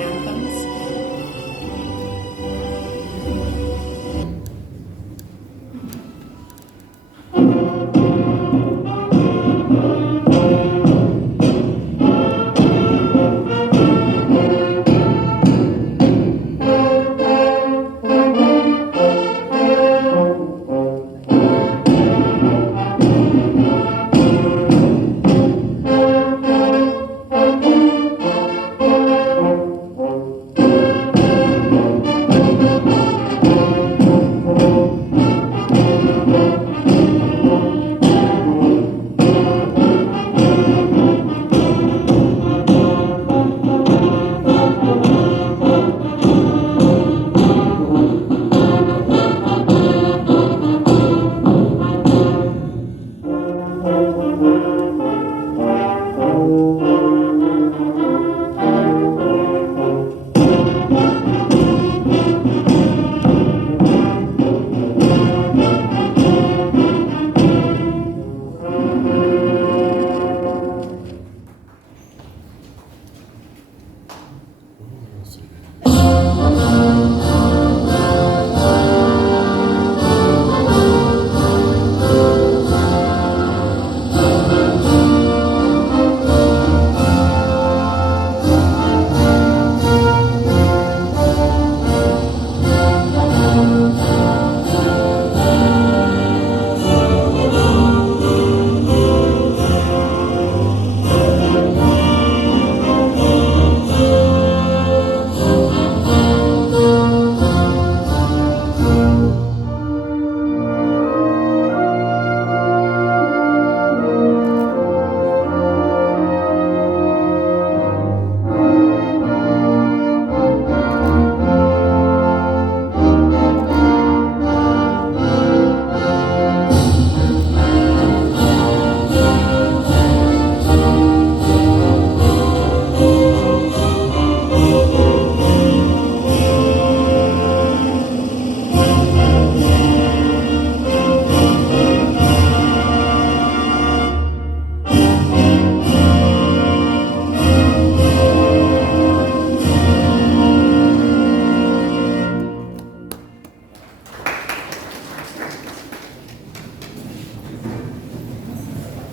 anthems.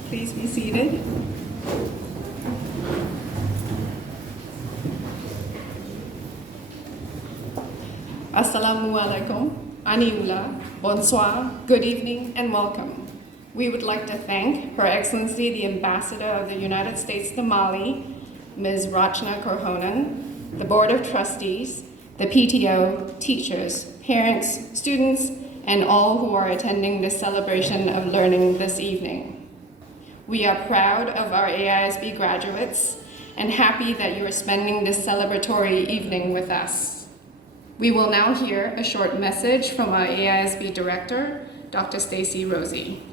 Please be seated. Assalamu alaikum, aniula, bonsoir, good evening, and welcome. We would like to thank Her Excellency the Ambassador of the United States to Mali, Ms. Rachna Korhonen, the Board of Trustees, the PTO, teachers, parents, students, and all who are attending this celebration of learning this evening. We are proud of our AISB graduates and happy that you are spending this celebratory evening with us. We will now hear a short message from our AISB Director, Dr. Stacy Rosie.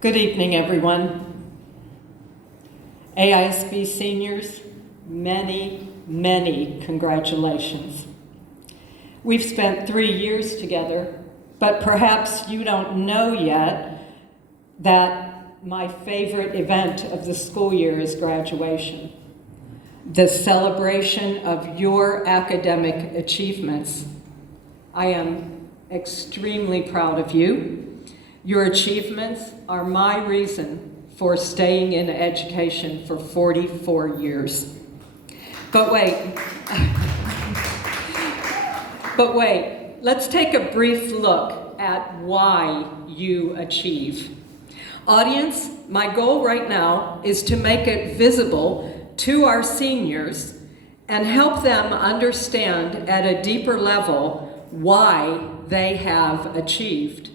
Good evening, everyone. AISB seniors, many congratulations. We've spent 3 years together, but perhaps you don't know yet that my favorite event of the school year is graduation. The celebration of your academic achievements. I am extremely proud of you. Your achievements are my reason for staying in education for 44 years. But wait, let's take a brief look at why you achieve. Audience, my goal right now is to make it visible to our seniors and help them understand at a deeper level why they have achieved.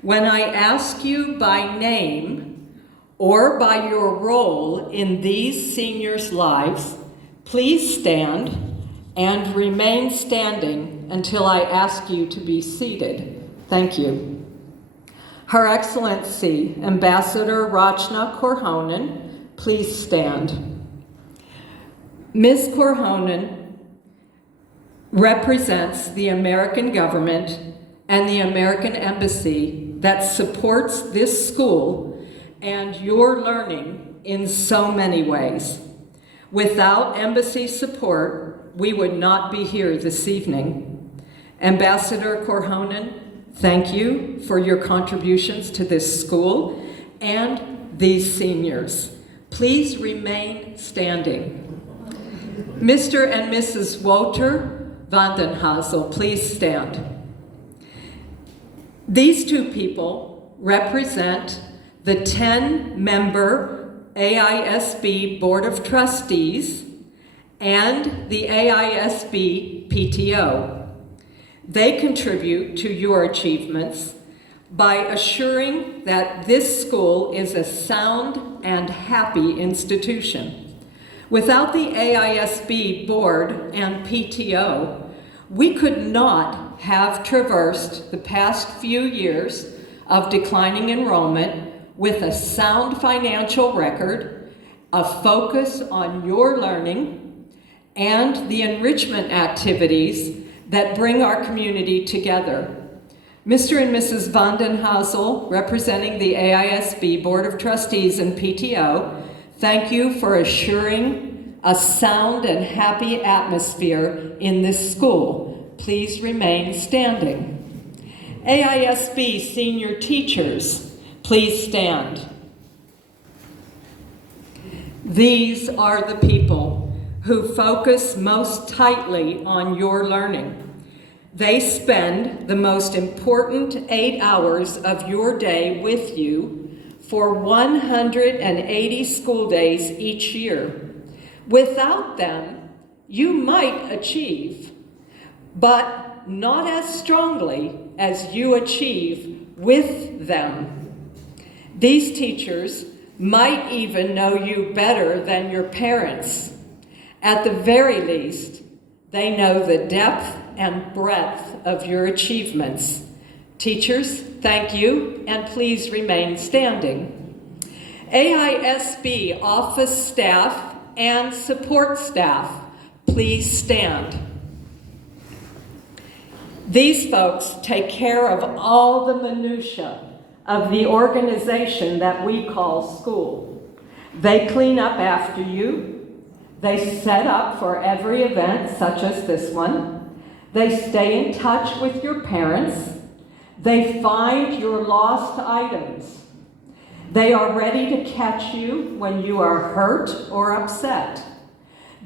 When I ask you by name or by your role in these seniors' lives, please stand and remain standing until I ask you to be seated. Thank you. Her Excellency, Ambassador Rachna Korhonen, please stand. Ms. Korhonen represents the American government and the American Embassy that supports this school and your learning in so many ways. Without Embassy support, we would not be here this evening. Ambassador Korhonen, thank you for your contributions to this school and these seniors. Please remain standing. Mr. and Mrs. Walter Vandenhazel, please stand. These two people represent the 10-member AISB Board of Trustees and the AISB PTO. They contribute to your achievements by assuring that this school is a sound and happy institution. Without the AISB Board and PTO, we could not have traversed the past few years of declining enrollment with a sound financial record, a focus on your learning, and the enrichment activities that bring our community together. Mr. and Mrs. Vandenhazel, representing the AISB Board of Trustees and PTO, thank you for assuring a sound and happy atmosphere in this school. Please remain standing. AISB senior teachers, please stand. These are the people who focus most tightly on your learning. They spend the most important 8 hours of your day with you for 180 school days each year. Without them, you might achieve, but not as strongly as you achieve with them. These teachers might even know you better than your parents. At the very least, they know the depth and breadth of your achievements. Teachers, thank you, and please remain standing. AISB office staff and support staff, please stand. These folks take care of all the minutiae of the organization that we call school. They clean up after you. They set up for every event, such as this one. They stay in touch with your parents. They find your lost items. They are ready to catch you when you are hurt or upset.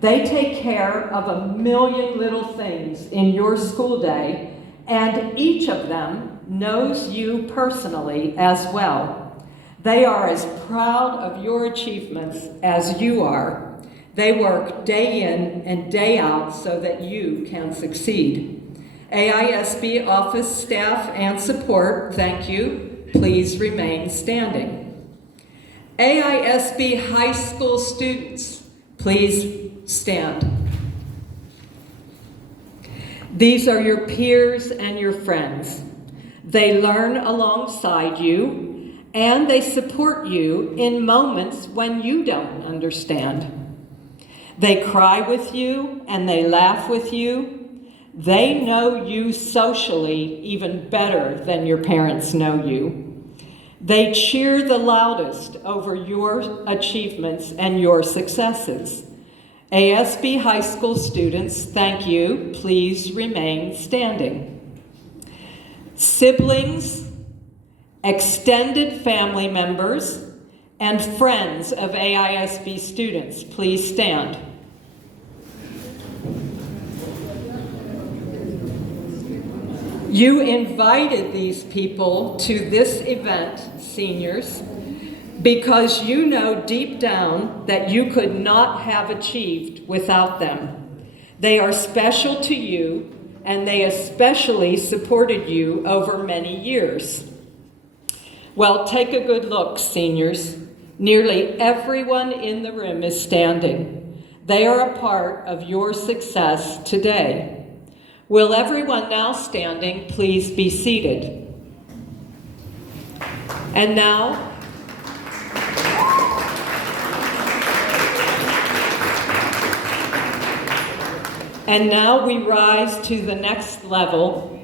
They take care of a million little things in your school day, and each of them knows you personally as well. They are as proud of your achievements as you are. They work day in and day out so that you can succeed. AISB office staff and support, thank you. Please remain standing. AISB high school students, please stand. These are your peers and your friends. They learn alongside you, and they support you in moments when you don't understand. They cry with you and they laugh with you. They know you socially even better than your parents know you. They cheer the loudest over your achievements and your successes. ASB high school students, thank you. Please remain standing. Siblings, extended family members, and friends of AISB students, please stand. You invited these people to this event, seniors, because you know deep down that you could not have achieved without them. They are special to you, and they especially supported you over many years. Well, take a good look, seniors. Nearly everyone in the room is standing. They are a part of your success today. Will everyone now standing please be seated? And now, we rise to the next level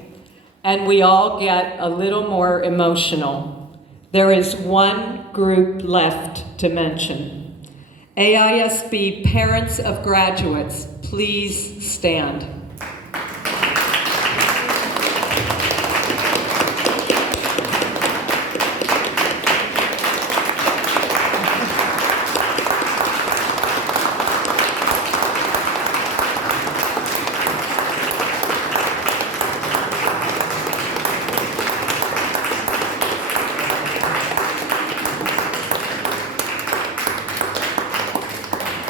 and we all get a little more emotional. There is one group left to mention. AISB parents of graduates, please stand.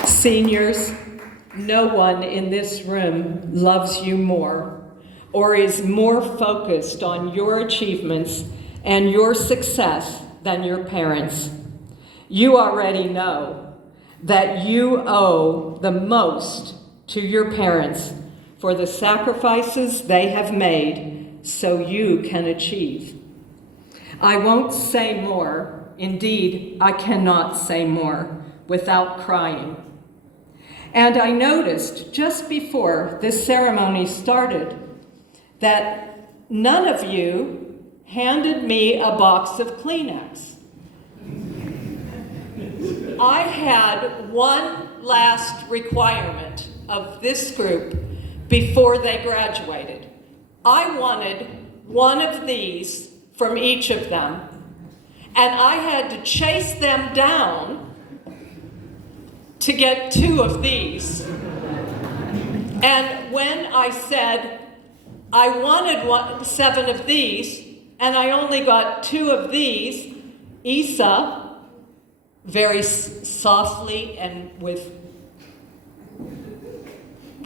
Seniors, no one in this room loves you more or is more focused on your achievements and your success than your parents. You already know that you owe the most to your parents for the sacrifices they have made so you can achieve. I won't say more. Indeed, I cannot say more without crying. And I noticed just before this ceremony started that none of you handed me a box of Kleenex. I had one last requirement of this group before they graduated. I wanted one of these from each of them, and I had to chase them down to get two of these. And when I said I wanted 7 of these, and I only got 2 of these, Isa, very softly and with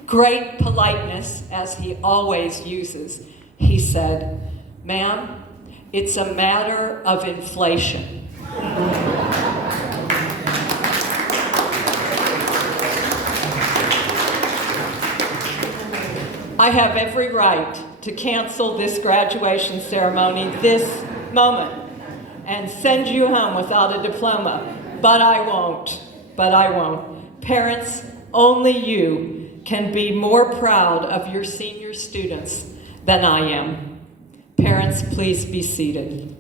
great politeness, as he always uses, he said, "Ma'am, it's a matter of inflation." I have every right to cancel this graduation ceremony this moment and send you home without a diploma, but I won't. Parents, only you can be more proud of your senior students than I am. Parents, please be seated.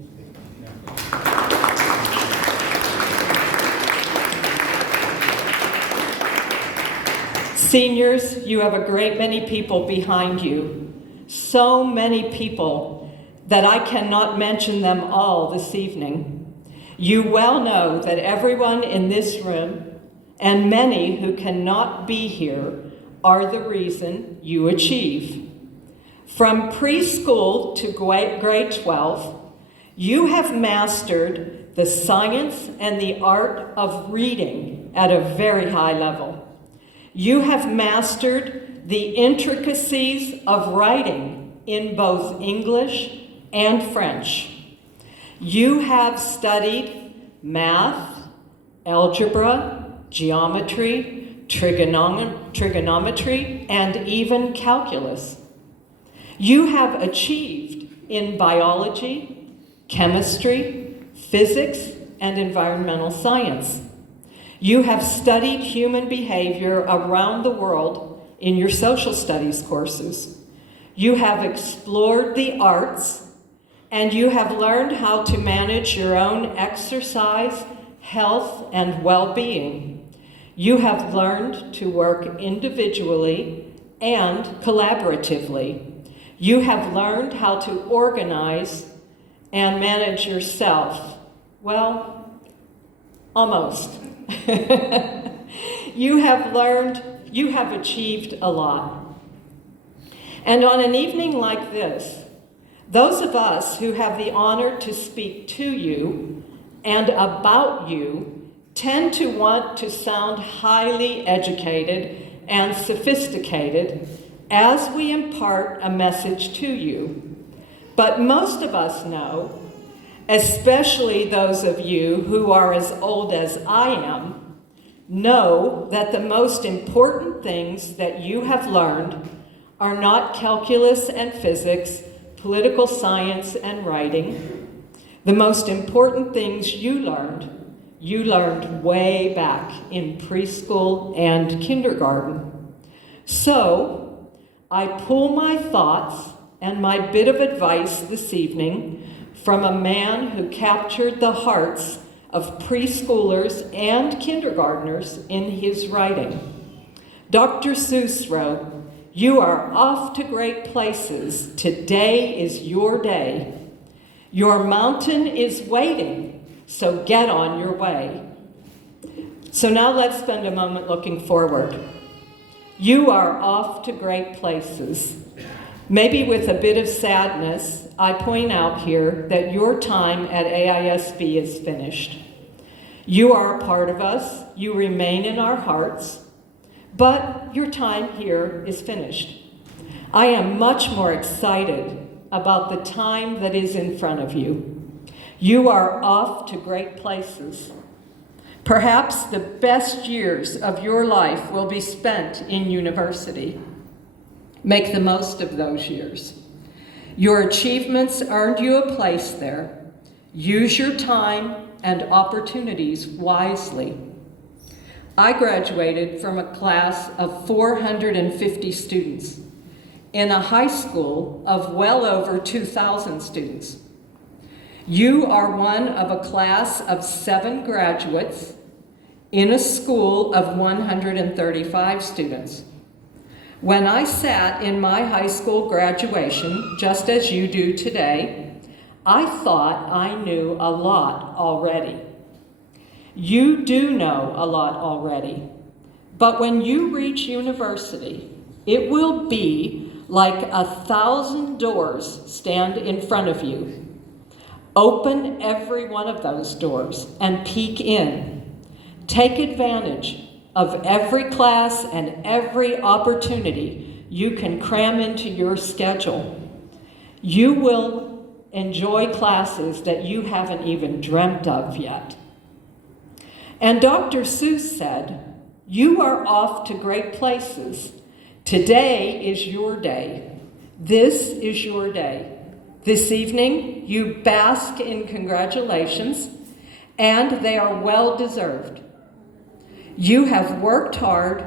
Seniors, you have a great many people behind you. So many people that I cannot mention them all this evening. You well know that everyone in this room and many who cannot be here are the reason you achieve. From preschool to grade 12, you have mastered the science and the art of reading at a very high level. You have mastered the intricacies of writing in both English and French. You have studied math, algebra, geometry, trigonometry, and even calculus. You have achieved in biology, chemistry, physics, and environmental science. You have studied human behavior around the world in your social studies courses. You have explored the arts, and you have learned how to manage your own exercise, health, and well-being. You have learned to work individually and collaboratively. You have learned how to organize and manage yourself. Well, almost. You have achieved a lot. And on an evening like this, those of us who have the honor to speak to you and about you tend to want to sound highly educated and sophisticated as we impart a message to you. But most of us know, especially those of you who are as old as I am, know that the most important things that you have learned are not calculus and physics, political science and writing. The most important things you learned way back in preschool and kindergarten. So, I pull my thoughts and my bit of advice this evening from a man who captured the hearts of preschoolers and kindergartners in his writing. Dr. Seuss wrote, "You are off to great places. Today is your day. Your mountain is waiting, so get on your way." So now let's spend a moment looking forward. You are off to great places. Maybe with a bit of sadness, I point out here that your time at AISB is finished. You are a part of us, you remain in our hearts, but your time here is finished. I am much more excited about the time that is in front of you. You are off to great places. Perhaps the best years of your life will be spent in university. Make the most of those years. Your achievements earned you a place there. Use your time and opportunities wisely. I graduated from a class of 450 students in a high school of well over 2,000 students. You are one of a class of 7 graduates in a school of 135 students. When I sat in my high school graduation, just as you do today, I thought I knew a lot already. You do know a lot already, but when you reach university, it will be like 1,000 doors stand in front of you. Open every one of those doors and peek in. Take advantage of every class and every opportunity you can cram into your schedule. You will enjoy classes that you haven't even dreamt of yet. And Dr. Seuss said, "You are off to great places. Today is your day. This is your day. This evening, you bask in congratulations, and they are well deserved. You have worked hard.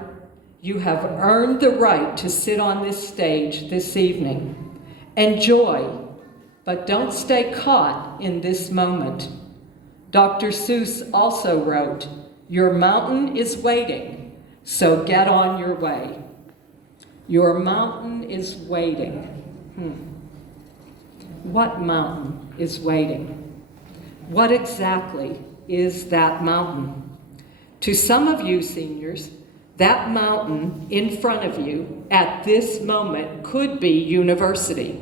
You have earned the right to sit on this stage this evening. Enjoy, but don't stay caught in this moment." Dr. Seuss also wrote, "Your mountain is waiting, so get on your way." Your mountain is waiting. What mountain is waiting? What exactly is that mountain? To some of you seniors, that mountain in front of you at this moment could be university.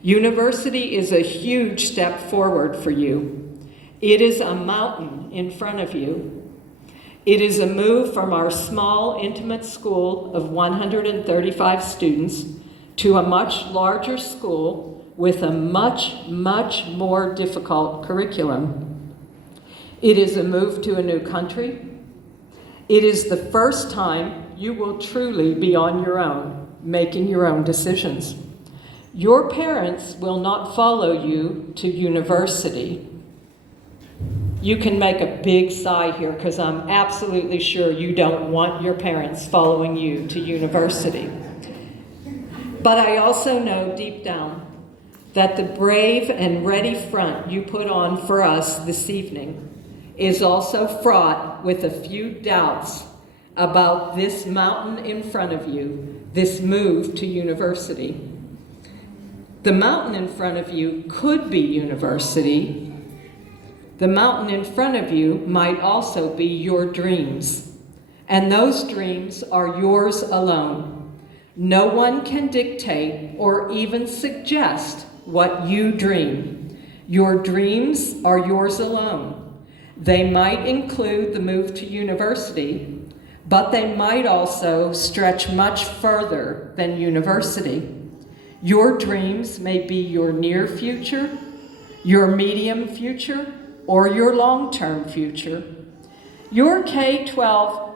University is a huge step forward for you. It is a mountain in front of you. It is a move from our small, intimate school of 135 students to a much larger school with a much, much more difficult curriculum. It is a move to a new country. It is the first time you will truly be on your own, making your own decisions. Your parents will not follow you to university. You can make a big sigh here because I'm absolutely sure you don't want your parents following you to university. But I also know deep down that the brave and ready front you put on for us this evening is also fraught with a few doubts about this mountain in front of you, this move to university. The mountain in front of you could be university. The mountain in front of you might also be your dreams, and those dreams are yours alone. No one can dictate or even suggest what you dream. Your dreams are yours alone. They might include the move to university, but they might also stretch much further than university. Your dreams may be your near future, your medium future, or your long-term future. Your K-12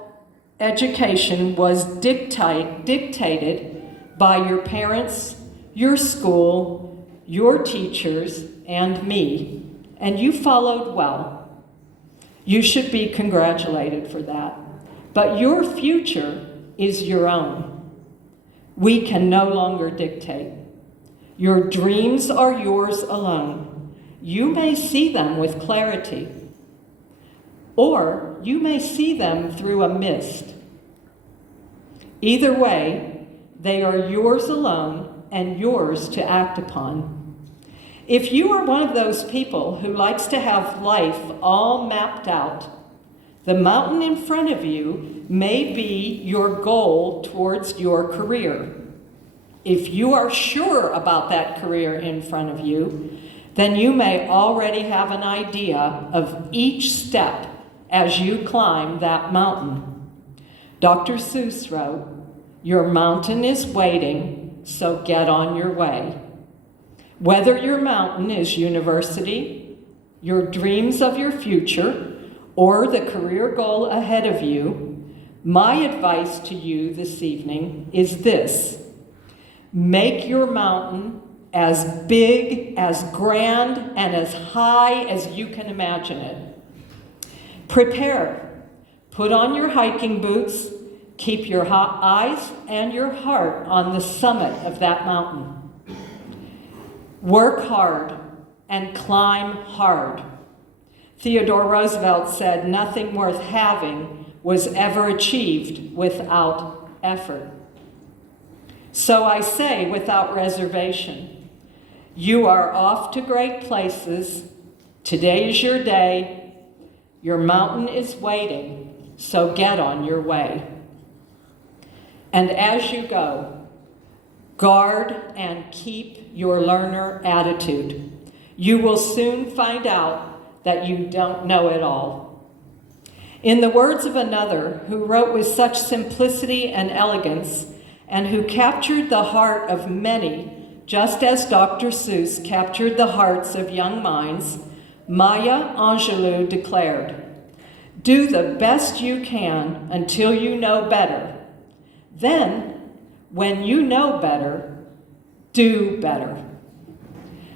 education was dictated by your parents, your school, your teachers, and me, and you followed well. You should be congratulated for that. But your future is your own. We can no longer dictate. Your dreams are yours alone. You may see them with clarity, or you may see them through a mist. Either way, they are yours alone and yours to act upon. If you are one of those people who likes to have life all mapped out, the mountain in front of you may be your goal towards your career. If you are sure about that career in front of you, then you may already have an idea of each step as you climb that mountain. Dr. Seuss wrote, "Your mountain is waiting, so get on your way." Whether your mountain is university, your dreams of your future, or the career goal ahead of you, my advice to you this evening is this: make your mountain as big, as grand, and as high as you can imagine it. Prepare. Put on your hiking boots. Keep your eyes and your heart on the summit of that mountain. Work hard and climb hard. Theodore Roosevelt said, "Nothing worth having was ever achieved without effort." So I say without reservation, you are off to great places. Today is your day. Your mountain is waiting, so get on your way. And as you go, guard and keep your learner attitude. You will soon find out that you don't know it all. In the words of another who wrote with such simplicity and elegance, and who captured the heart of many, just as Dr. Seuss captured the hearts of young minds, Maya Angelou declared, "Do the best you can until you know better. Then, when you know better, do better."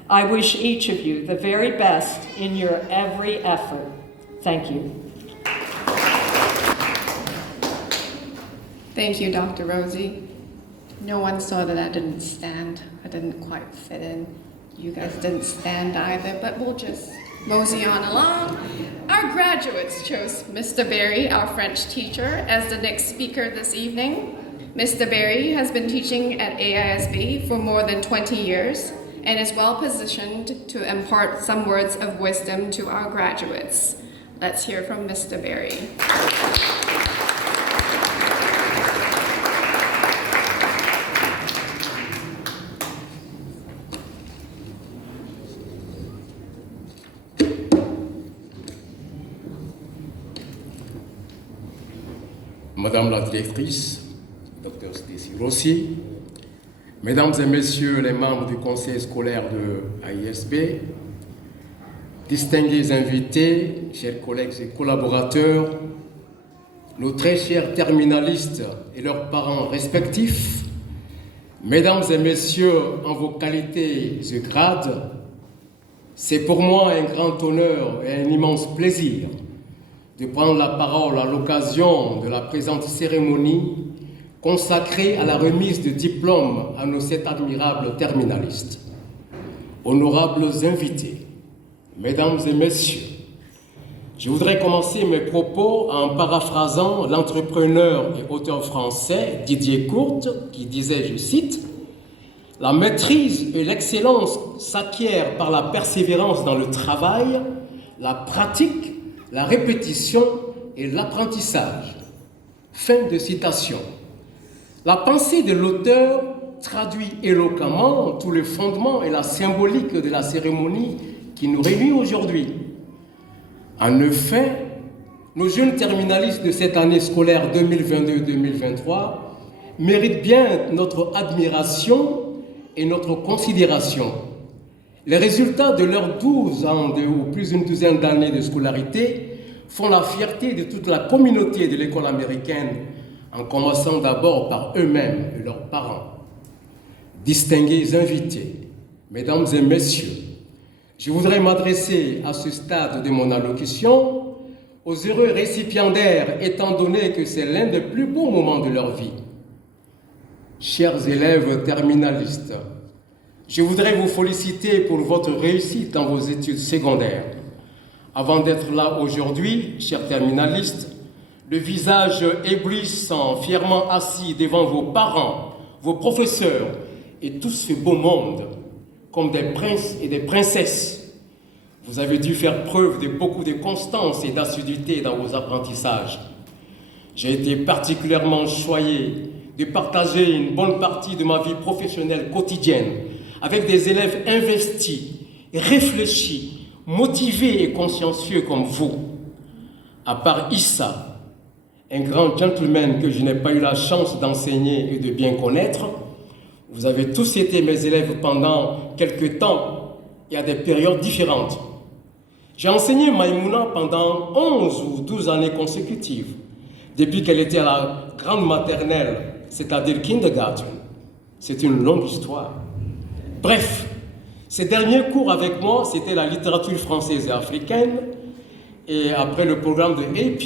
I wish each of you the very best in your every effort. Thank you. Thank you, Dr. Rosie. No one saw that I didn't stand. I didn't quite fit in. You guys didn't stand either, but we'll just mosey on along. Our graduates chose Mr. Berry, our French teacher, as the next speaker this evening. Mr. Berry has been teaching at AISB for more than 20 years and is well positioned to impart some words of wisdom to our graduates. Let's hear from Mr. Berry. Madame la directrice, Dr. Stacy Rosie, Mesdames et Messieurs les membres du conseil scolaire de AISB, distingués invités, chers collègues et collaborateurs, nos très chers terminalistes et leurs parents respectifs, Mesdames et Messieurs en vos qualités et grades, c'est pour moi un grand honneur et un immense plaisir de prendre la parole à l'occasion de la présente cérémonie consacrée à la remise de diplômes à nos 7 admirables terminalistes. Honorables invités, Mesdames et Messieurs, je voudrais commencer mes propos en paraphrasant l'entrepreneur et auteur français Didier Courte qui disait, je cite, « La maîtrise et l'excellence s'acquièrent par la persévérance dans le travail, la pratique, la répétition et l'apprentissage. » Fin de citation. La pensée de l'auteur traduit éloquemment tout le fondement et la symbolique de la cérémonie qui nous réunit aujourd'hui. En effet, nos jeunes terminalistes de cette année scolaire 2022-2023 méritent bien notre admiration et notre considération. Les résultats de leurs 12 ans ou plus d'une douzaine d'années de scolarité font la fierté de toute la communauté de l'école américaine, en commençant d'abord par eux-mêmes et leurs parents. Distingués invités, Mesdames et Messieurs, je voudrais m'adresser à ce stade de mon allocution aux heureux récipiendaires, étant donné que c'est l'un des plus beaux moments de leur vie. Chers élèves terminalistes, Je voudrais vous féliciter pour votre réussite dans vos études secondaires. Avant d'être là aujourd'hui, chers terminalistes, le visage éblouissant, fièrement assis devant vos parents, vos professeurs et tout ce beau monde, comme des princes et des princesses, vous avez dû faire preuve de beaucoup de constance et d'assiduité dans vos apprentissages. J'ai été particulièrement choyé de partager une bonne partie de ma vie professionnelle quotidienne avec des élèves investis, réfléchis, motivés et consciencieux comme vous. À part Issa, un grand gentleman que je n'ai pas eu la chance d'enseigner et de bien connaître, vous avez tous été mes élèves pendant quelques temps et à des périodes différentes. J'ai enseigné Maimouna pendant 11 ou 12 années consécutives, depuis qu'elle était à la grande maternelle, c'est-à-dire kindergarten. C'est une longue histoire. Bref, ces derniers cours avec moi, c'était la littérature française et africaine, et après le programme de AP.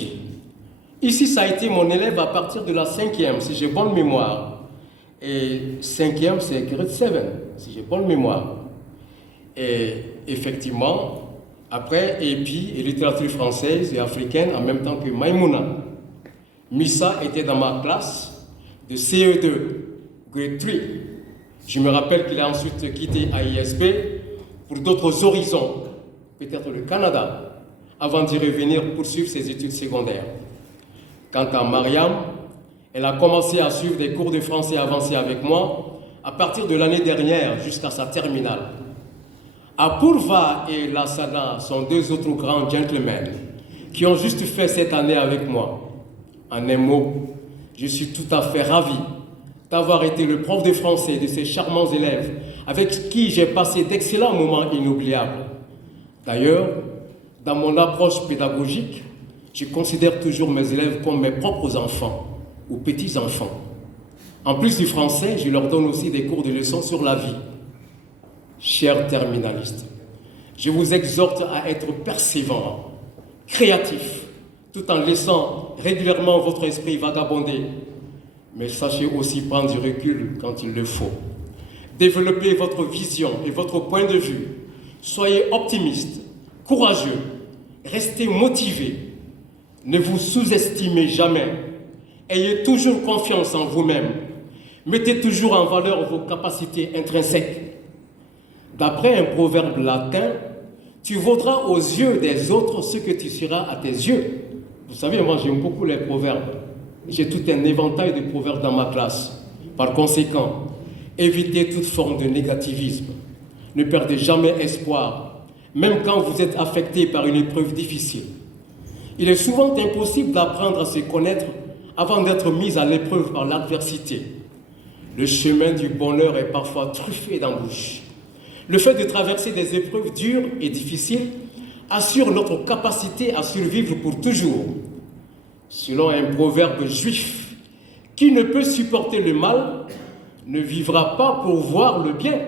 Ici, ça a été mon élève à partir de la 5e, si j'ai bonne mémoire. Et 5e, c'est grade 7, si j'ai bonne mémoire. Et effectivement, après AP et littérature française et africaine, en même temps que Maimouna. Missa était dans ma classe de CE2, grade 3. Je me rappelle qu'il a ensuite quitté AISB pour d'autres horizons, peut-être le Canada, avant d'y revenir poursuivre ses études secondaires. Quant à Mariam, elle a commencé à suivre des cours de français avancés avec moi à partir de l'année dernière jusqu'à sa terminale. Apourva et Lassana sont deux autres grands gentlemen qui ont juste fait cette année avec moi. En un mot, je suis tout à fait ravi d'avoir été le prof de français de ces charmants élèves avec qui j'ai passé d'excellents moments inoubliables. D'ailleurs, dans mon approche pédagogique, je considère toujours mes élèves comme mes propres enfants ou petits-enfants. En plus du français, je leur donne aussi des cours de leçons sur la vie. Chers terminalistes, je vous exhorte à être persévérants, créatifs, tout en laissant régulièrement votre esprit vagabonder. Mais sachez aussi prendre du recul quand il le faut. Développez votre vision et votre point de vue. Soyez optimistes, courageux, restez motivés. Ne vous sous-estimez jamais. Ayez toujours confiance en vous-même. Mettez toujours en valeur vos capacités intrinsèques. D'après un proverbe latin, tu vaudras aux yeux des autres ce que tu seras à tes yeux. Vous savez, moi j'aime beaucoup les proverbes. J'ai tout un éventail de proverbes dans ma classe. Par conséquent, évitez toute forme de négativisme. Ne perdez jamais espoir, même quand vous êtes affecté par une épreuve difficile. Il est souvent impossible d'apprendre à se connaître avant d'être mis à l'épreuve par l'adversité. Le chemin du bonheur est parfois truffé d'embûches. Le fait de traverser des épreuves dures et difficiles assure notre capacité à survivre pour toujours. Selon un proverbe juif, qui ne peut supporter le mal ne vivra pas pour voir le bien.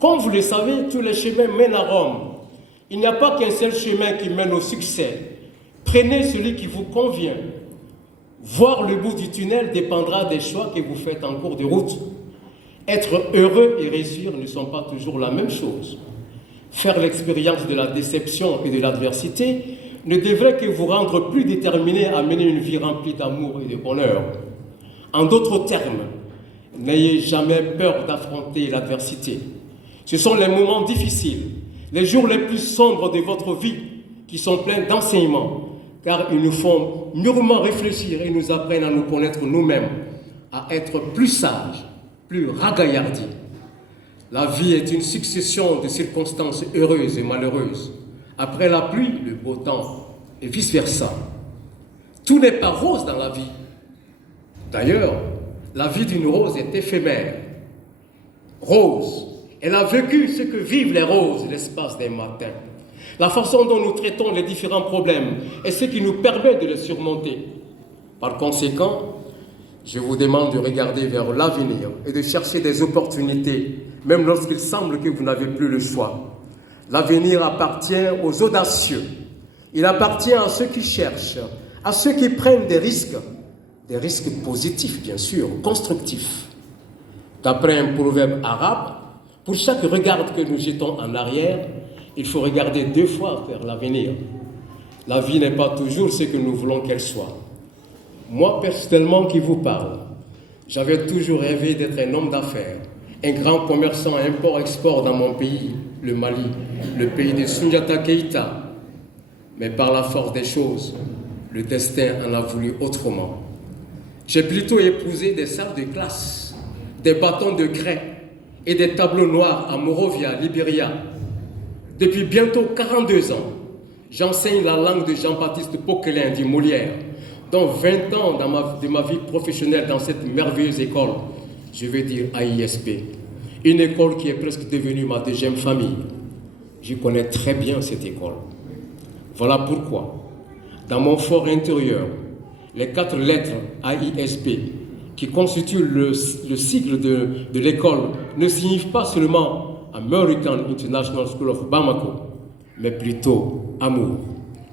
Comme vous le savez, tous les chemins mènent à Rome. Il n'y a pas qu'un seul chemin qui mène au succès. Prenez celui qui vous convient. Voir le bout du tunnel dépendra des choix que vous faites en cours de route. Être heureux et réussir ne sont pas toujours la même chose. Faire l'expérience de la déception et de l'adversité ne devrait que vous rendre plus déterminé à mener une vie remplie d'amour et de bonheur. En d'autres termes, n'ayez jamais peur d'affronter l'adversité. Ce sont les moments difficiles, les jours les plus sombres de votre vie qui sont pleins d'enseignements, car ils nous font mûrement réfléchir et nous apprennent à nous connaître nous-mêmes, à être plus sages, plus ragaillardis. La vie est une succession de circonstances heureuses et malheureuses. Après la pluie, le beau temps, et vice-versa. Tout n'est pas rose dans la vie. D'ailleurs, la vie d'une rose est éphémère. Rose, elle a vécu ce que vivent les roses l'espace des matins. La façon dont nous traitons les différents problèmes est ce qui nous permet de les surmonter. Par conséquent, je vous demande de regarder vers l'avenir et de chercher des opportunités, même lorsqu'il semble que vous n'avez plus le choix. L'avenir appartient aux audacieux. Il appartient à ceux qui cherchent, à ceux qui prennent des risques positifs, bien sûr, constructifs. D'après un proverbe arabe, Pour chaque regard que nous jetons en arrière, il faut regarder 2 fois vers l'avenir. La vie n'est pas toujours ce que nous voulons qu'elle soit. Moi, personnellement, qui vous parle, j'avais toujours rêvé d'être un homme d'affaires, un grand commerçant import-export dans mon pays, le Mali, le pays de Soundiata Keïta. Mais par la force des choses, le destin en a voulu autrement. J'ai plutôt épousé des salles de classe, des bâtons de craie et des tableaux noirs à Monrovia, Libéria. Depuis bientôt 42 ans, j'enseigne la langue de Jean-Baptiste Poquelin dit Molière, dont 20 ans de ma vie professionnelle dans cette merveilleuse école, je veux dire AISP, une école qui est presque devenue ma 2e famille. Je connais très bien cette école. Voilà pourquoi, dans mon fort intérieur, les 4 lettres AISP qui constituent le sigle de l'école ne signifient pas seulement American International School of Bamako, mais plutôt amour,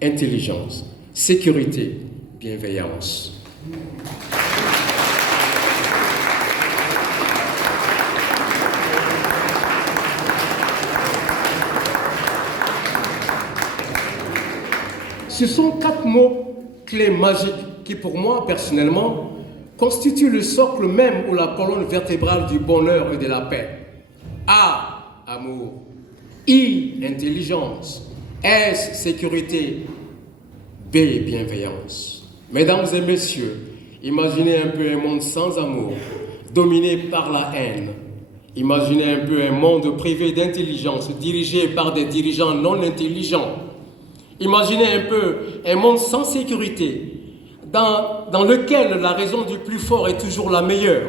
intelligence, sécurité, bienveillance. Ce sont 4 mots clés magiques qui, pour moi, personnellement, constituent le socle même ou la colonne vertébrale du bonheur et de la paix. A, amour. I, intelligence. S, sécurité. B, bienveillance. Mesdames et messieurs, imaginez un peu un monde sans amour, dominé par la haine. Imaginez un peu un monde privé d'intelligence, dirigé par des dirigeants non intelligents. Imaginez un peu un monde sans sécurité, dans lequel la raison du plus fort est toujours la meilleure.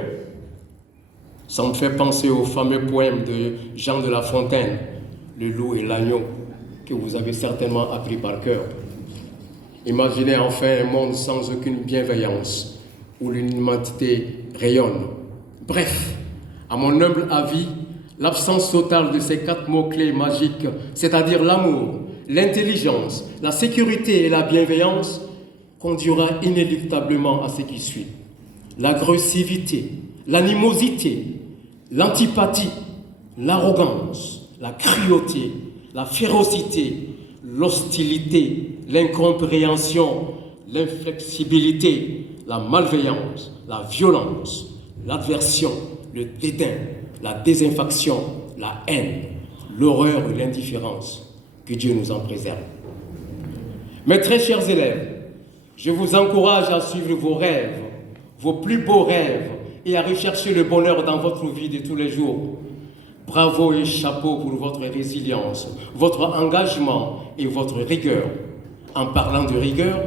Ça me fait penser au fameux poème de Jean de La Fontaine, Le loup et l'agneau, que vous avez certainement appris par cœur. Imaginez enfin un monde sans aucune bienveillance, où l'humanité rayonne. Bref, à mon humble avis, l'absence totale de ces 4 mots-clés magiques, c'est-à-dire l'amour, l'intelligence, la sécurité et la bienveillance, conduira inéluctablement à ce qui suit. L'agressivité, l'animosité, l'antipathie, l'arrogance, la cruauté, la férocité, l'hostilité, l'incompréhension, l'inflexibilité, la malveillance, la violence, l'aversion, le dédain, la désinfaction, la haine, l'horreur et l'indifférence. Que Dieu nous en préserve. Mes très chers élèves, je vous encourage à suivre vos rêves, vos plus beaux rêves, et à rechercher le bonheur dans votre vie de tous les jours. Bravo et chapeau pour votre résilience, votre engagement et votre rigueur. En parlant de rigueur,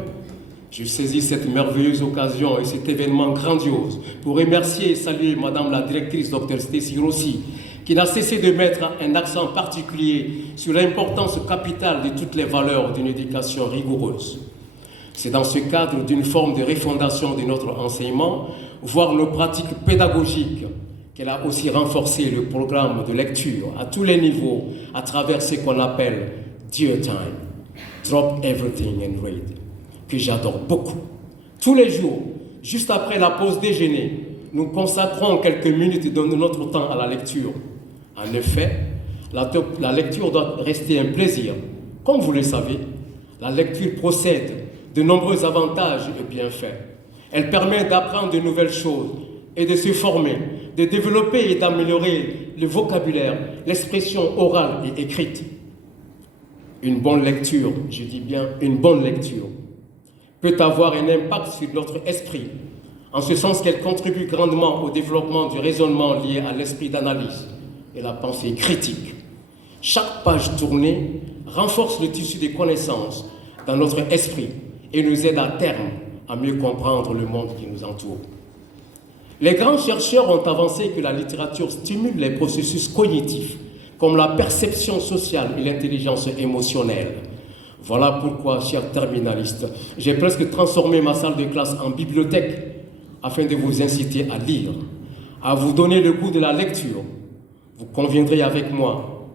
je saisis cette merveilleuse occasion et cet événement grandiose pour remercier et saluer Madame la directrice Dr Stacy Rosie, qui n'a cessé de mettre un accent particulier sur l'importance capitale de toutes les valeurs d'une éducation rigoureuse. C'est dans ce cadre d'une forme de refondation de notre enseignement, voire nos pratiques pédagogiques, qu'elle a aussi renforcé le programme de lecture à tous les niveaux à travers ce qu'on appelle Dear Time, Drop Everything and Read, que j'adore beaucoup. Tous les jours, juste après la pause déjeuner, nous consacrons quelques minutes de notre temps à la lecture. En effet, la lecture doit rester un plaisir. Comme vous le savez, la lecture possède de nombreux avantages et bienfaits. Elle permet d'apprendre de nouvelles choses et de se former, de développer et d'améliorer le vocabulaire, l'expression orale et écrite. Une bonne lecture, je dis bien une bonne lecture, peut avoir un impact sur notre esprit, en ce sens qu'elle contribue grandement au développement du raisonnement lié à l'esprit d'analyse et la pensée critique. Chaque page tournée renforce le tissu des connaissances dans notre esprit et nous aide à terme à mieux comprendre le monde qui nous entoure. Les grands chercheurs ont avancé que la littérature stimule les processus cognitifs, comme la perception sociale et l'intelligence émotionnelle. Voilà pourquoi, chers terminalistes, j'ai presque transformé ma salle de classe en bibliothèque afin de vous inciter à lire, à vous donner le goût de la lecture. Vous conviendrez avec moi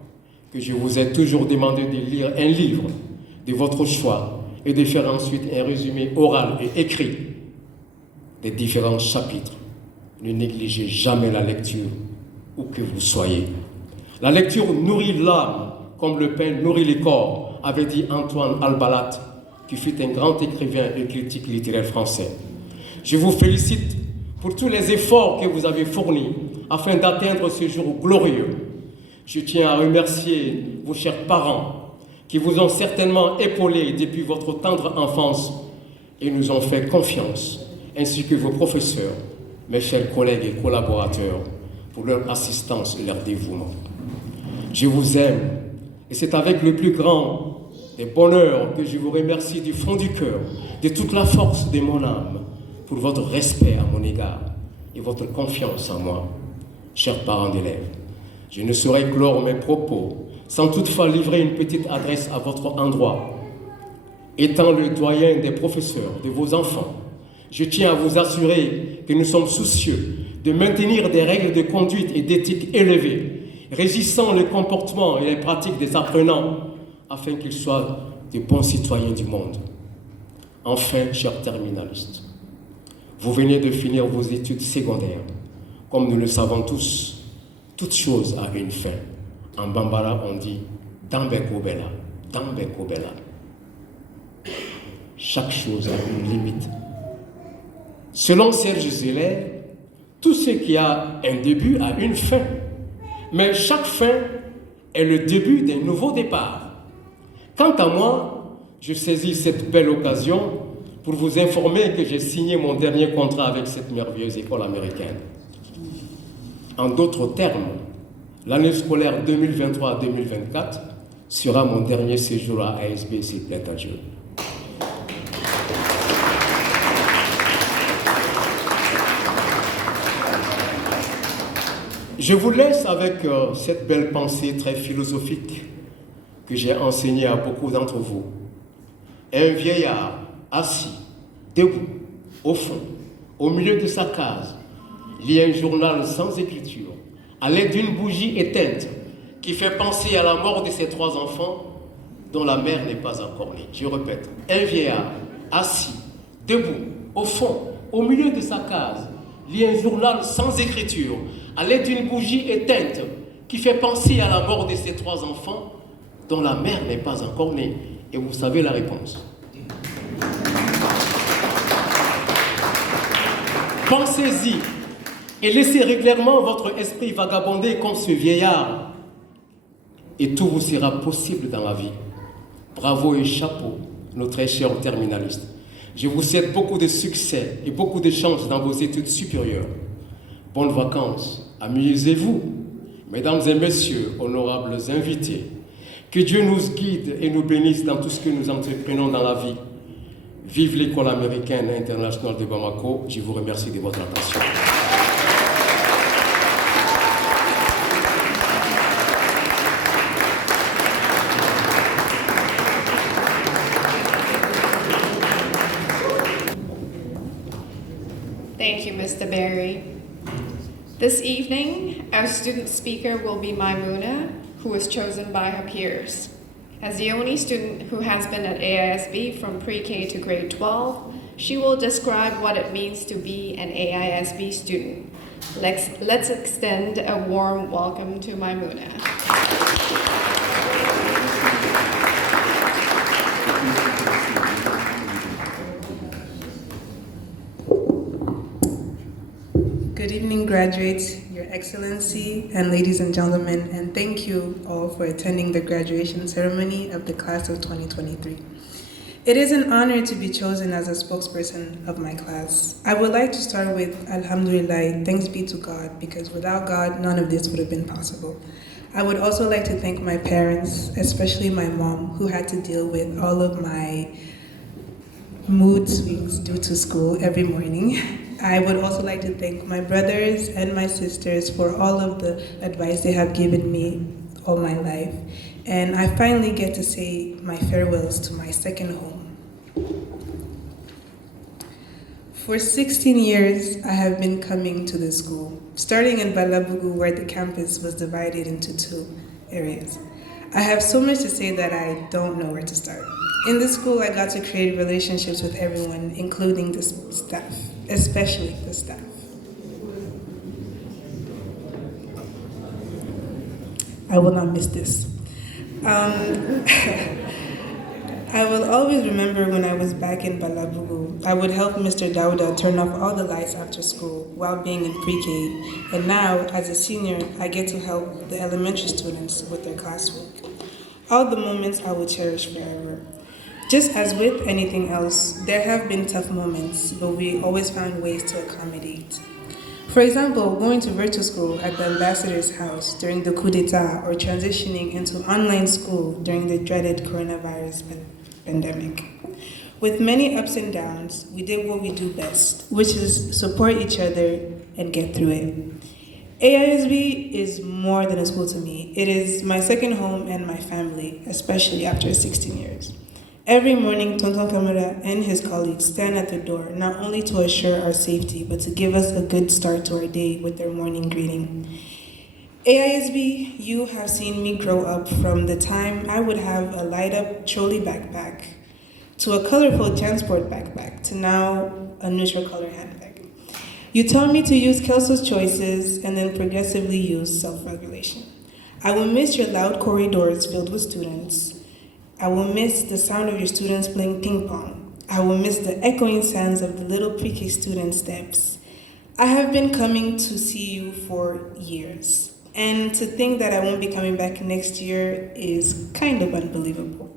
que je vous ai toujours demandé de lire un livre de votre choix et de faire ensuite un résumé oral et écrit des différents chapitres. Ne négligez jamais la lecture, où que vous soyez. La lecture nourrit l'âme, comme le pain nourrit les corps, avait dit Antoine Albalat, qui fut un grand écrivain et critique littéraire français. Je vous félicite pour tous les efforts que vous avez fournis afin d'atteindre ce jour glorieux. Je tiens à remercier vos chers parents qui vous ont certainement épaulé depuis votre tendre enfance et nous ont fait confiance, ainsi que vos professeurs, mes chers collègues et collaborateurs, pour leur assistance et leur dévouement. Je vous aime et c'est avec le plus grand des bonheurs que je vous remercie du fond du cœur, de toute la force de mon âme, pour votre respect à mon égard et votre confiance en moi, chers parents d'élèves. Je ne saurais clore mes propos sans toutefois livrer une petite adresse à votre endroit. Étant le doyen des professeurs de vos enfants, je tiens à vous assurer que nous sommes soucieux de maintenir des règles de conduite et d'éthique élevées, régissant le comportement et les pratiques des apprenants, afin qu'ils soient de bons citoyens du monde. Enfin, chers terminalistes, vous venez de finir vos études secondaires. Comme nous le savons tous, toute chose a une fin. En Bambara, on dit « Dambekobela »,« Dambekobela ». Chaque chose a une limite. Selon Serge Zeller, tout ce qui a un début a une fin. Mais chaque fin est le début d'un nouveau départ. Quant à moi, je saisis cette belle occasion pour vous informer que j'ai signé mon dernier contrat avec cette merveilleuse école américaine. En d'autres termes, l'année scolaire 2023-2024 sera mon dernier séjour à ASB, s'il plaît à Dieu. Je vous laisse avec cette belle pensée très philosophique que j'ai enseignée à beaucoup d'entre vous. Un vieillard assis, debout, au fond, au milieu de sa case, lit un journal sans écriture, à l'aide d'une bougie éteinte qui fait penser à la mort de ses 3 enfants dont la mère n'est pas encore née. Je répète, un vieillard assis, debout, au fond, au milieu de sa case, lit un journal sans écriture, à l'aide d'une bougie éteinte qui fait penser à la mort de ses 3 enfants dont la mère n'est pas encore née. Et vous savez la réponse. Pensez-y et laissez régulièrement votre esprit vagabonder comme ce vieillard et tout vous sera possible dans la vie. Bravo et chapeau, nos très chers terminalistes. Je vous souhaite beaucoup de succès et beaucoup de chance dans vos études supérieures. Bonnes vacances, amusez-vous. Mesdames et messieurs, honorables invités, que Dieu nous guide et nous bénisse dans tout ce que nous entreprenons dans la vie. Vive l'école américaine internationale de Bamako. Je vous remercie de votre attention. Thank you, Mr. Berry. This evening, our student speaker will be Maimouna, who was chosen by her peers. As the only student who has been at AISB from pre-K to grade 12, she will describe what it means to be an AISB student. Let's extend a warm welcome to Maimouna. Good evening, graduates, Your Excellency, and ladies and gentlemen, and thank you all for attending the graduation ceremony of the class of 2023. It is an honor to be chosen as a spokesperson of my class. I would like to start with Alhamdulillah, thanks be to God, because without God, none of this would have been possible. I would also like to thank my parents, especially my mom, who had to deal with all of my mood swings due to school every morning. I would also like to thank my brothers and my sisters for all of the advice they have given me all my life. And I finally get to say my farewells to my second home. For 16 years, I have been coming to the school, starting in Balabugu, where the campus was divided into 2 areas. I have so much to say that I don't know where to start. In the school, I got to create relationships with everyone, including the staff, especially the staff. I I will not miss this. Um, I will always remember when I was back in Balabugu, I would help Mr. Dauda turn off all the lights after school while being in pre-K. And now, as a senior, I get to help the elementary students with their classwork. All the moments I will cherish forever. Just as with anything else, there have been tough moments, but we always found ways to accommodate. For example, going to virtual school at the ambassador's house during the coup d'etat or transitioning into online school during the dreaded coronavirus pandemic. With many ups and downs, we did what we do best, which is support each other and get through it. AISB is more than a school to me. It is my second home and my family, especially after 16 years. Every morning, Tonton Kamara and his colleagues stand at the door, not only to assure our safety, but to give us a good start to our day with their morning greeting. AISB, you have seen me grow up from the time I would have a light-up trolley backpack, to a colorful transport backpack, to now a neutral color handbag. You taught me to use Kelso's choices and then progressively use self-regulation. I will miss your loud corridors filled with students. I will miss the sound of your students playing ping pong. I will miss the echoing sounds of the little pre-K student steps. I have been coming to see you for years, and to think that I won't be coming back next year is kind of unbelievable.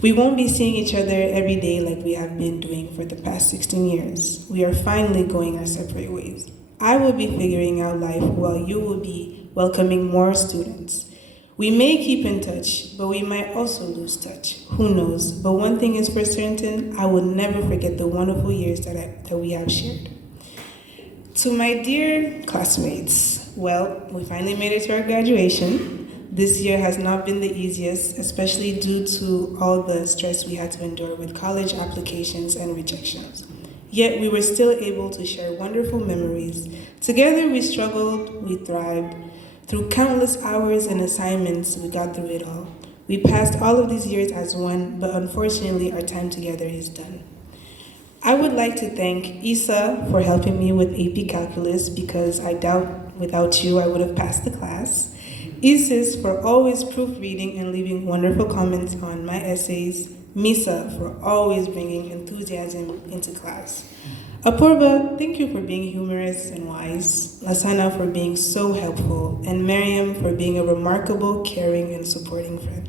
We won't be seeing each other every day like we have been doing for the past 16 years. We are finally going our separate ways. I will be figuring out life while you will be welcoming more students. We may keep in touch, but we might also lose touch. Who knows? But one thing is for certain, I will never forget the wonderful years that we have shared. To my dear classmates, well, we finally made it to our graduation. This year has not been the easiest, especially due to all the stress we had to endure with college applications and rejections. Yet we were still able to share wonderful memories. Together we struggled, we thrived. Through countless hours and assignments, we got through it all. We passed all of these years as one, but unfortunately our time together is done. I would like to thank Issa for helping me with AP Calculus because I doubt without you I would have passed the class. Isis for always proofreading and leaving wonderful comments on my essays. Misa for always bringing enthusiasm into class. Apurva, thank you for being humorous and wise. Lasana for being so helpful. And Miriam for being a remarkable, caring, and supporting friend.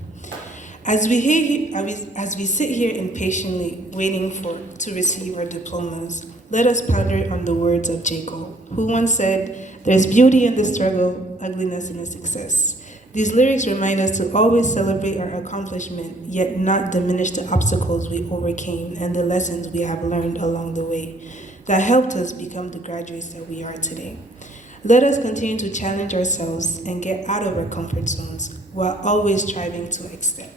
As we sit here impatiently waiting to receive our diplomas, let us ponder on the words of J. Cole, who once said, "There's beauty in the struggle, ugliness in the success." These lyrics remind us to always celebrate our accomplishment, yet not diminish the obstacles we overcame and the lessons we have learned along the way that helped us become the graduates that we are today. Let us continue to challenge ourselves and get out of our comfort zones while always striving to excel.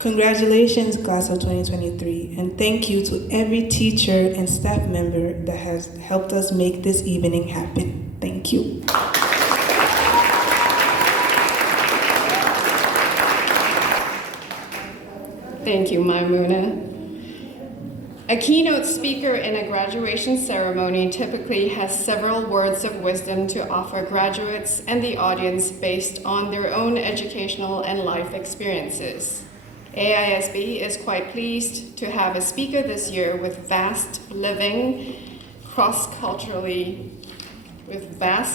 Congratulations, class of 2023, and thank you to every teacher and staff member that has helped us make this evening happen. Thank you. Thank you, Maimouna. A keynote speaker in a graduation ceremony typically has several words of wisdom to offer graduates and the audience based on their own educational and life experiences. AISB is quite pleased to have a speaker this year with vast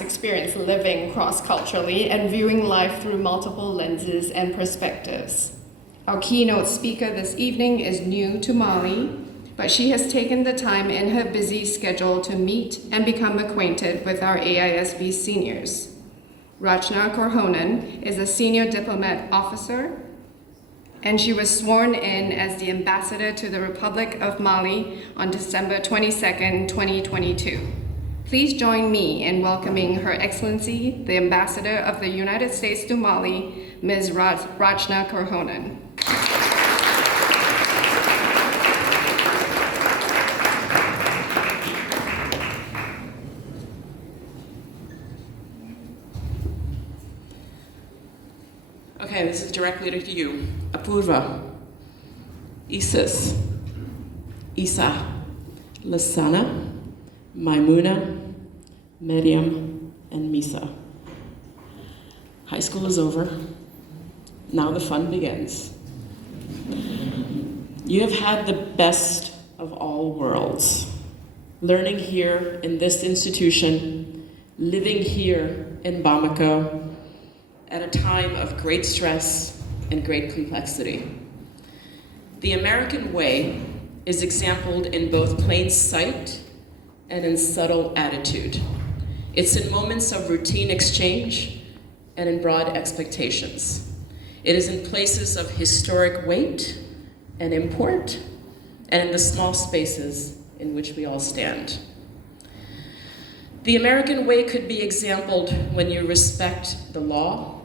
experience living cross-culturally and viewing life through multiple lenses and perspectives. Our keynote speaker this evening is new to Mali, but she has taken the time in her busy schedule to meet and become acquainted with our AISB seniors. Rachna Korhonen is a senior diplomat officer, and she was sworn in as the ambassador to the Republic of Mali on December 22nd, 2022. Please join me in welcoming Her Excellency, the Ambassador of the United States to Mali, Ms. Rachna Korhonen. Okay, this is directly to you. Apurva, Isis, Isa, Lasana, Maimouna, Miriam, and Misa. High school is over. Now the fun begins. You have had the best of all worlds. Learning here in this institution, living here in Bamako, at a time of great stress and great complexity. The American way is exampled in both plain sight and in subtle attitude. It's in moments of routine exchange and in broad expectations. It is in places of historic weight and import, and in the small spaces in which we all stand. The American way could be exampled when you respect the law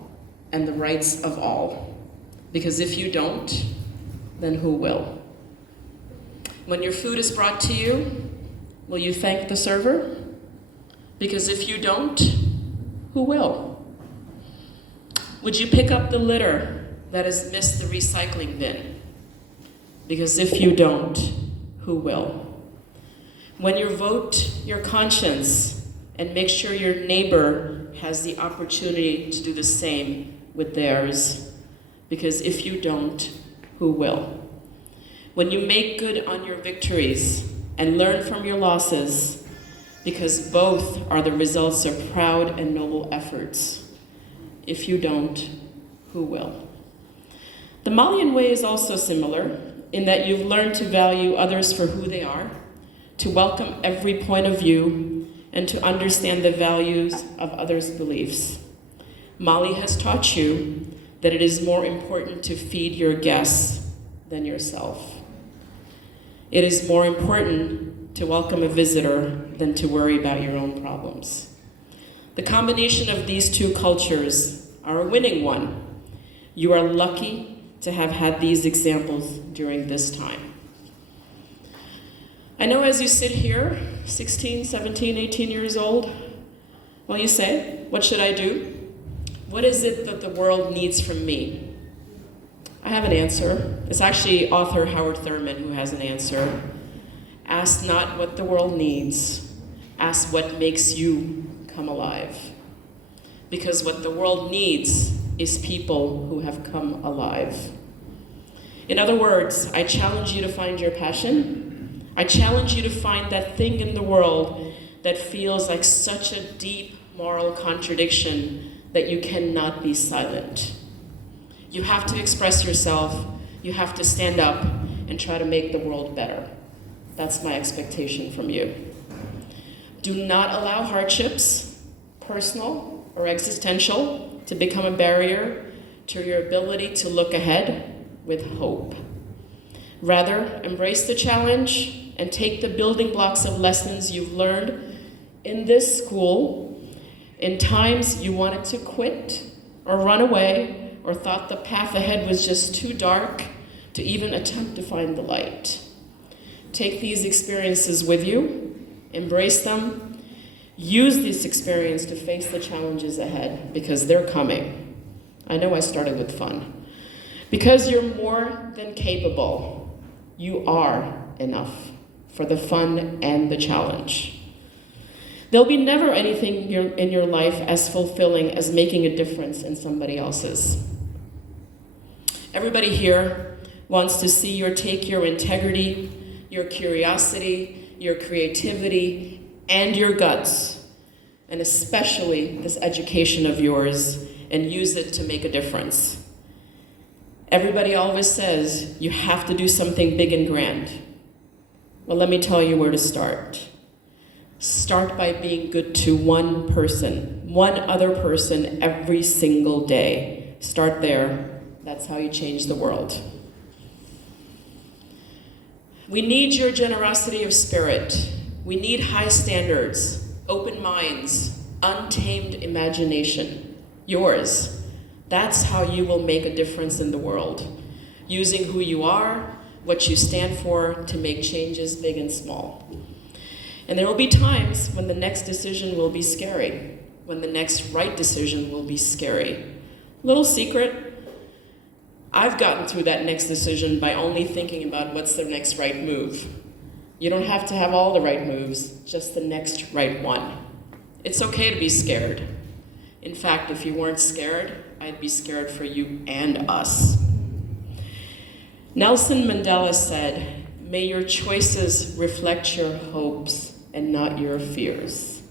and the rights of all, because if you don't, then who will? When your food is brought to you, will you thank the server? Because if you don't, who will? Would you pick up the litter that has missed the recycling bin? Because if you don't, who will? When you vote your conscience and make sure your neighbor has the opportunity to do the same with theirs, because if you don't, who will? When you make good on your victories and learn from your losses, because both are the results of proud and noble efforts. If you don't, who will? The Malian way is also similar in that you've learned to value others for who they are, to welcome every point of view, and to understand the values of others' beliefs. Mali has taught you that it is more important to feed your guests than yourself. It is more important to welcome a visitor than to worry about your own problems. The combination of these two cultures are a winning one. You are lucky to have had these examples during this time. I know as you sit here, 16, 17, 18 years old, well, you say, what should I do? What is it that the world needs from me? I have an answer. It's actually author Howard Thurman who has an answer. Ask not what the world needs. Ask what makes you come alive. Because what the world needs is people who have come alive. In other words, I challenge you to find your passion. I challenge you to find that thing in the world that feels like such a deep moral contradiction that you cannot be silent. You have to express yourself. You have to stand up and try to make the world better. That's my expectation from you. Do not allow hardships, personal or existential, to become a barrier to your ability to look ahead with hope. Rather, embrace the challenge and take the building blocks of lessons you've learned in this school in times you wanted to quit or run away or thought the path ahead was just too dark to even attempt to find the light. Take these experiences with you, embrace them, use this experience to face the challenges ahead because they're coming. I know I started with fun. Because you're more than capable, you are enough for the fun and the challenge. There'll be never anything in your life as fulfilling as making a difference in somebody else's. Everybody here wants to see you take your integrity, your curiosity, your creativity, and your guts, and especially this education of yours, and use it to make a difference. Everybody always says you have to do something big and grand. Well, let me tell you where to start. Start by being good to one person, one other person every single day. Start there. That's how you change the world. We need your generosity of spirit. We need high standards, open minds, untamed imagination. Yours. That's how you will make a difference in the world. Using who you are, what you stand for, to make changes big and small. And there will be times when the next decision will be scary, when the next right decision will be scary. Little secret, I've gotten through that next decision by only thinking about what's the next right move. You don't have to have all the right moves, just the next right one. It's okay to be scared. In fact, if you weren't scared, I'd be scared for you and us. Nelson Mandela said, "May your choices reflect your hopes and not your fears."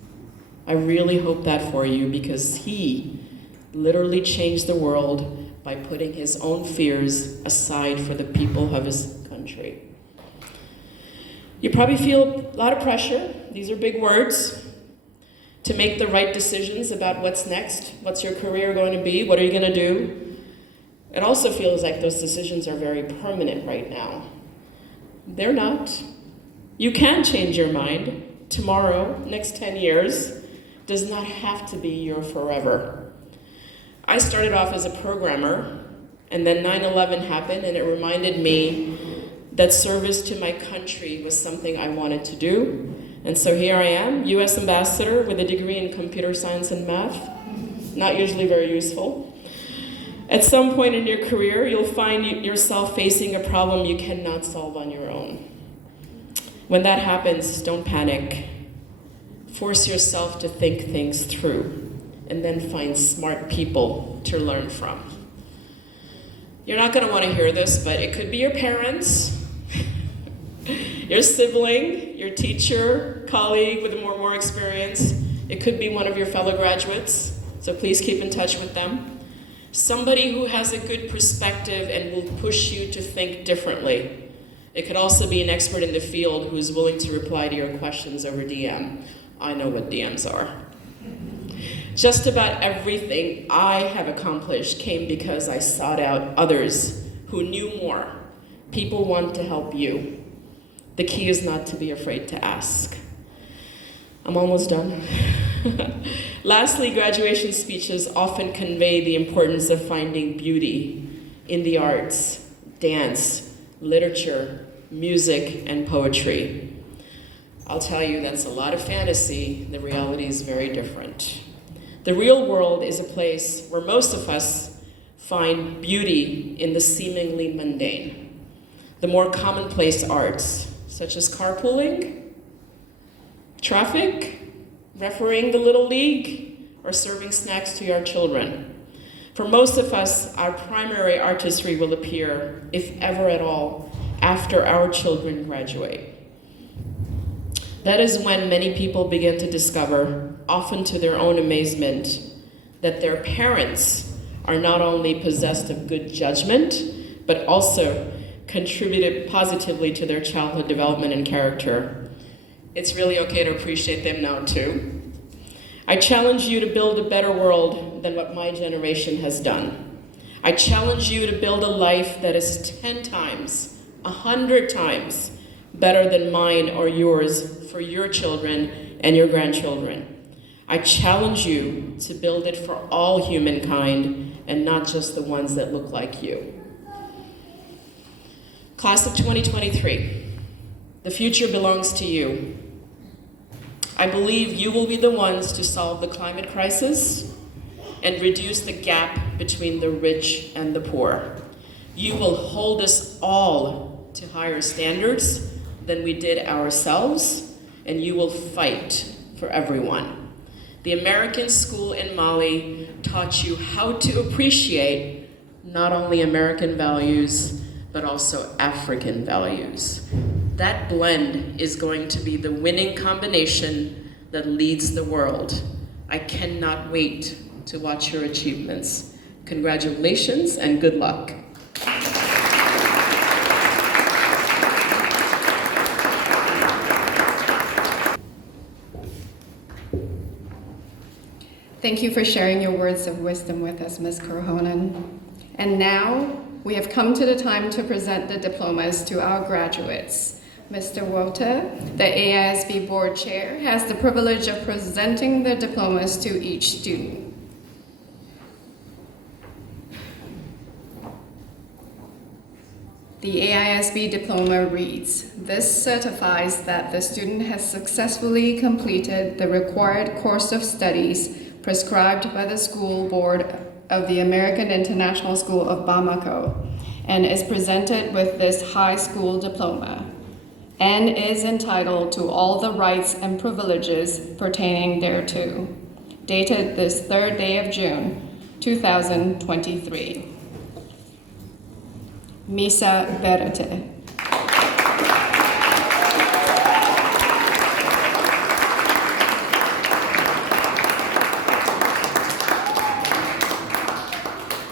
I really hope that for you, because he literally changed the world by putting his own fears aside for the people of his country. You probably feel a lot of pressure, these are big words, to make the right decisions about what's next, what's your career going to be, what are you going to do. It also feels like those decisions are very permanent right now. They're not. You can change your mind. Tomorrow, next 10 years, does not have to be your forever. I started off as a programmer, and then 9/11 happened, and it reminded me that service to my country was something I wanted to do. And so here I am, US ambassador with a degree in computer science and math. Not usually very useful. At some point in your career, you'll find yourself facing a problem you cannot solve on your own. When that happens, don't panic. Force yourself to think things through, and then find smart people to learn from. You're not going to want to hear this, but it could be your parents, your sibling, your teacher, colleague with more experience. It could be one of your fellow graduates, so please keep in touch with them. Somebody who has a good perspective and will push you to think differently. It could also be an expert in the field who's willing to reply to your questions over DM. I know what DMs are. Just about everything I have accomplished came because I sought out others who knew more. People want to help you. The key is not to be afraid to ask. I'm almost done. Lastly, graduation speeches often convey the importance of finding beauty in the arts, dance, literature, music, and poetry. I'll tell you, that's a lot of fantasy. The reality is very different. The real world is a place where most of us find beauty in the seemingly mundane, the more commonplace arts, such as carpooling, traffic, refereeing the Little League, or serving snacks to our children. For most of us, our primary artistry will appear, if ever at all, after our children graduate. That is when many people begin to discover, often to their own amazement, that their parents are not only possessed of good judgment, but also contributed positively to their childhood development and character. It's really okay to appreciate them now too. I challenge you to build a better world than what my generation has done. I challenge you to build a life that is 10 times, 100 times better than mine or yours for your children and your grandchildren. I challenge you to build it for all humankind and not just the ones that look like you. Class of 2023, the future belongs to you. I believe you will be the ones to solve the climate crisis and reduce the gap between the rich and the poor. You will hold us all to higher standards than we did ourselves, and you will fight for everyone. The American school in Mali taught you how to appreciate not only American values, but also African values. That blend is going to be the winning combination that leads the world. I cannot wait to watch your achievements. Congratulations and good luck. Thank you for sharing your words of wisdom with us, Ms. Korhonen. And now, we have come to the time to present the diplomas to our graduates. Mr. Wota, the AISB Board Chair, has the privilege of presenting the diplomas to each student. The AISB diploma reads, "This certifies that the student has successfully completed the required course of studies prescribed by the School Board of the American International School of Bamako and is presented with this high school diploma and is entitled to all the rights and privileges pertaining thereto. dated this 3rd day of June, 2023. Misa Berete.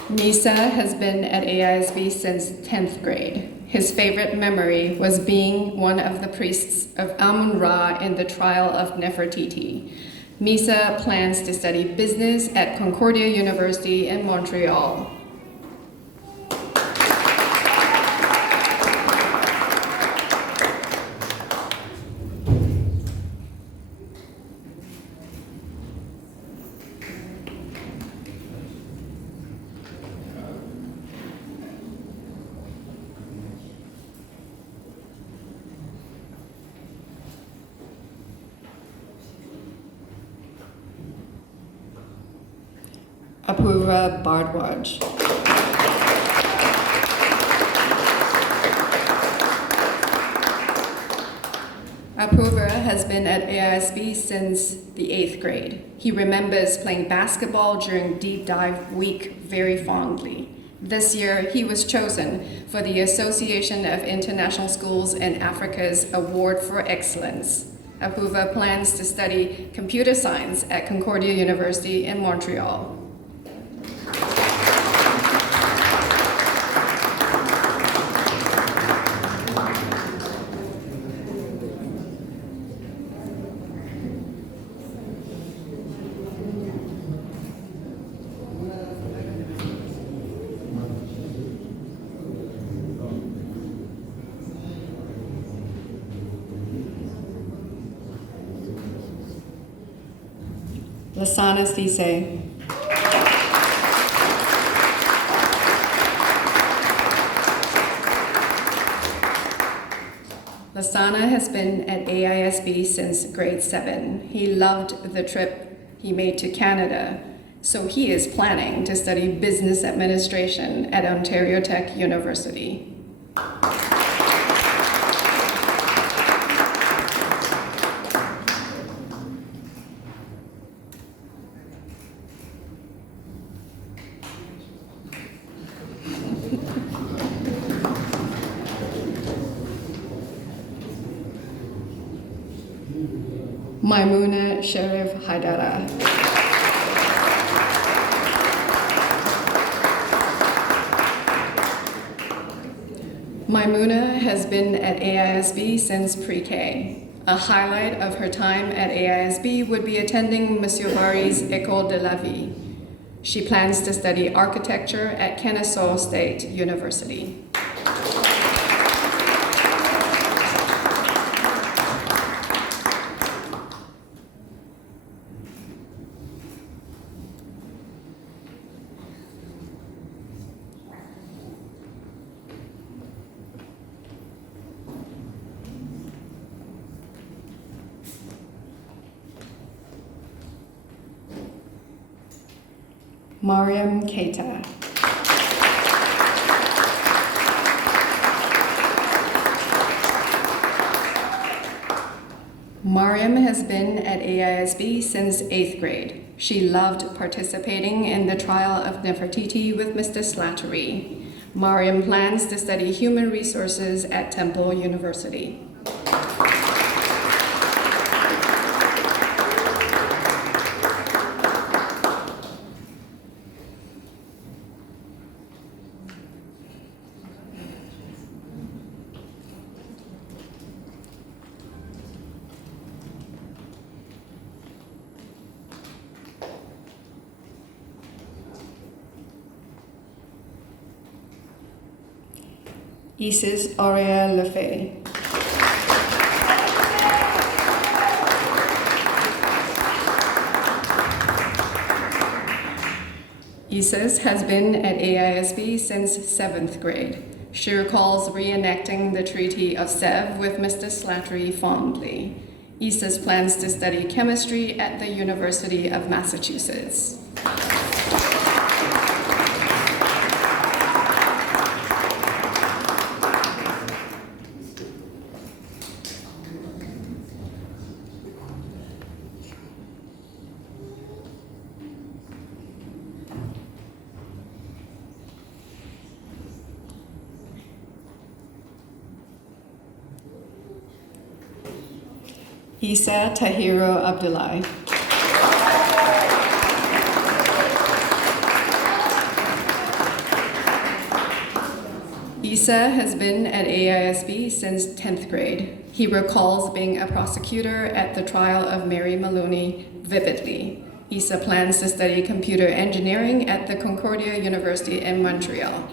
Misa has been at AISB since 10th grade. His favorite memory was being one of the priests of Amun-Ra in the trial of Nefertiti. Misa plans to study business at Concordia University in Montreal. Apurva Bardwaj. Apurva has been at AISB since the 8th grade. He remembers playing basketball during Deep Dive Week very fondly. This year, he was chosen for the Association of International Schools in Africa's Award for Excellence. Apurva plans to study computer science at Concordia University in Montreal. Lasana Cisse. Lasana has been at AISB since grade 7. He loved the trip he made to Canada, so he is planning to study business administration at Ontario Tech University. Maimouna Sharif Haidara. Maimouna has been at AISB since pre-K. A highlight of her time at AISB would be attending Monsieur Bari's École de la Vie. She plans to study architecture at Kennesaw State University. Mariam Keita. Mariam has been at AISB since 8th grade. She loved participating in the trial of Nefertiti with Mr. Slattery. Mariam plans to study human resources at Temple University. Isis Aurea Lefay. Isis has been at AISB since 7th grade. She recalls reenacting the Treaty of Sèvres with Mr. Slattery fondly. Isis plans to study chemistry at the University of Massachusetts. Issa Tahiro Abdullahi. Issa has been at AISB since 10th grade. He recalls being a prosecutor at the trial of Mary Maloney vividly. Issa plans to study computer engineering at the Concordia University in Montreal.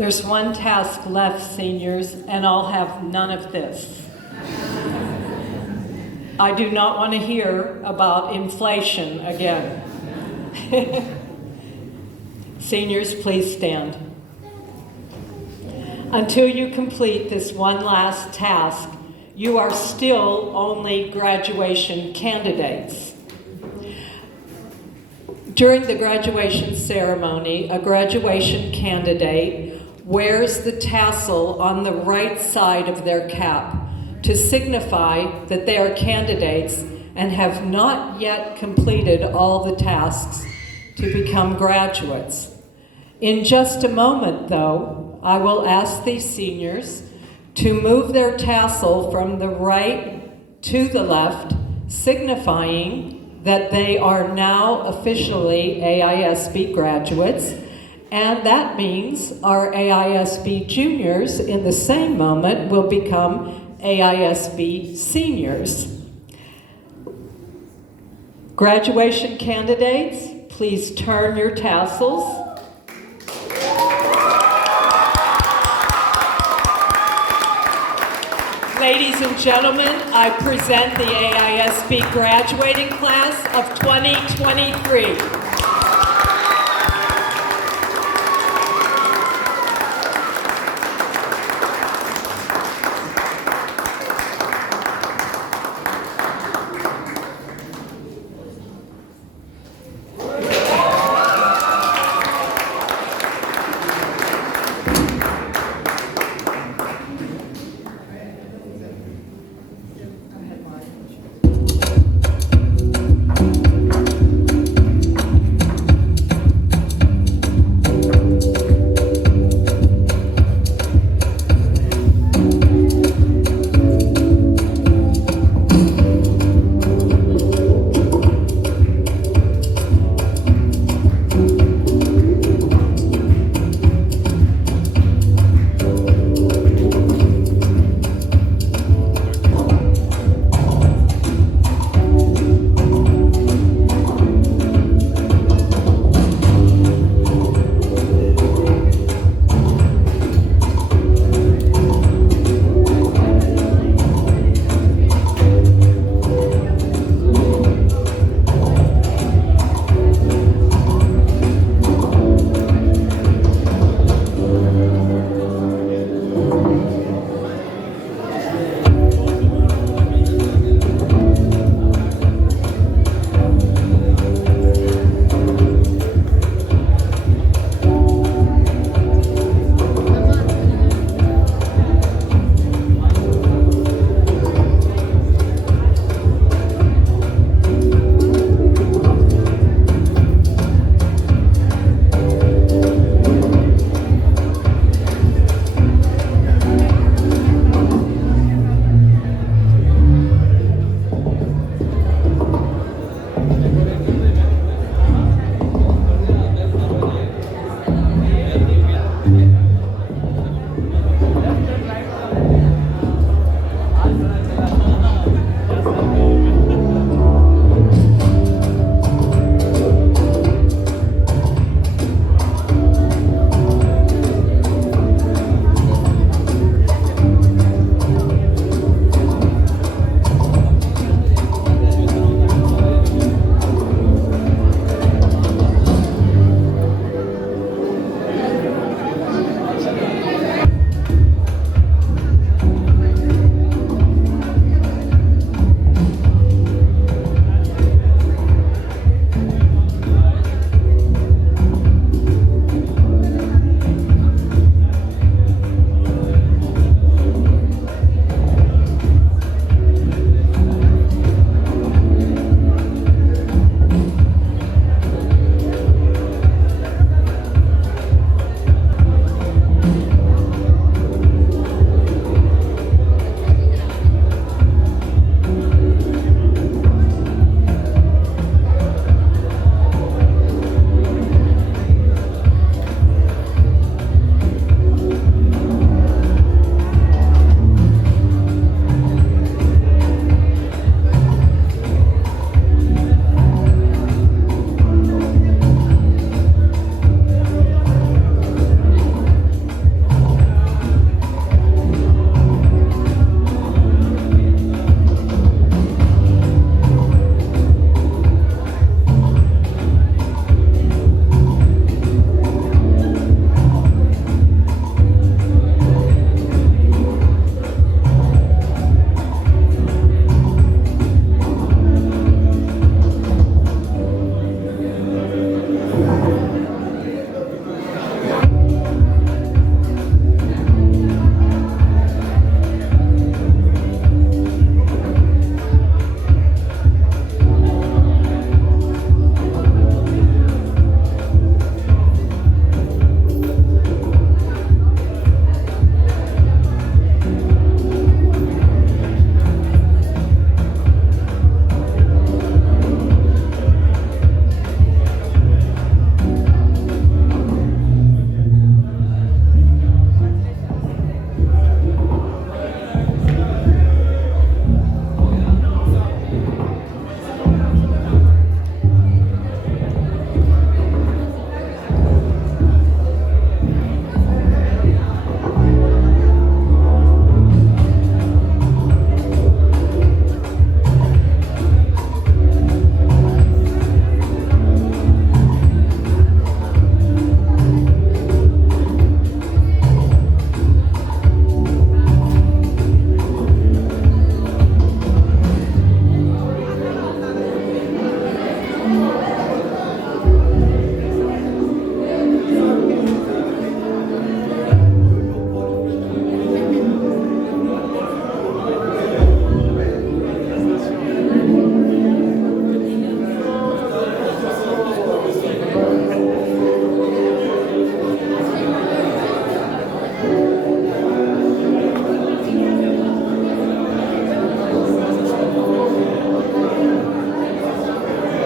There's one task left, seniors, and I'll have none of this. I do not want to hear about inflation again. Seniors, please stand. Until you complete this one last task, you are still only graduation candidates. During the graduation ceremony, a graduation candidate wears the tassel on the right side of their cap to signify that they are candidates and have not yet completed all the tasks to become graduates. In just a moment, though, I will ask these seniors to move their tassel from the right to the left, signifying that they are now officially AISB graduates, and that means our AISB juniors in the same moment will become AISB seniors. Graduation candidates, please turn your tassels. Ladies and gentlemen, I present the AISB graduating class of 2023.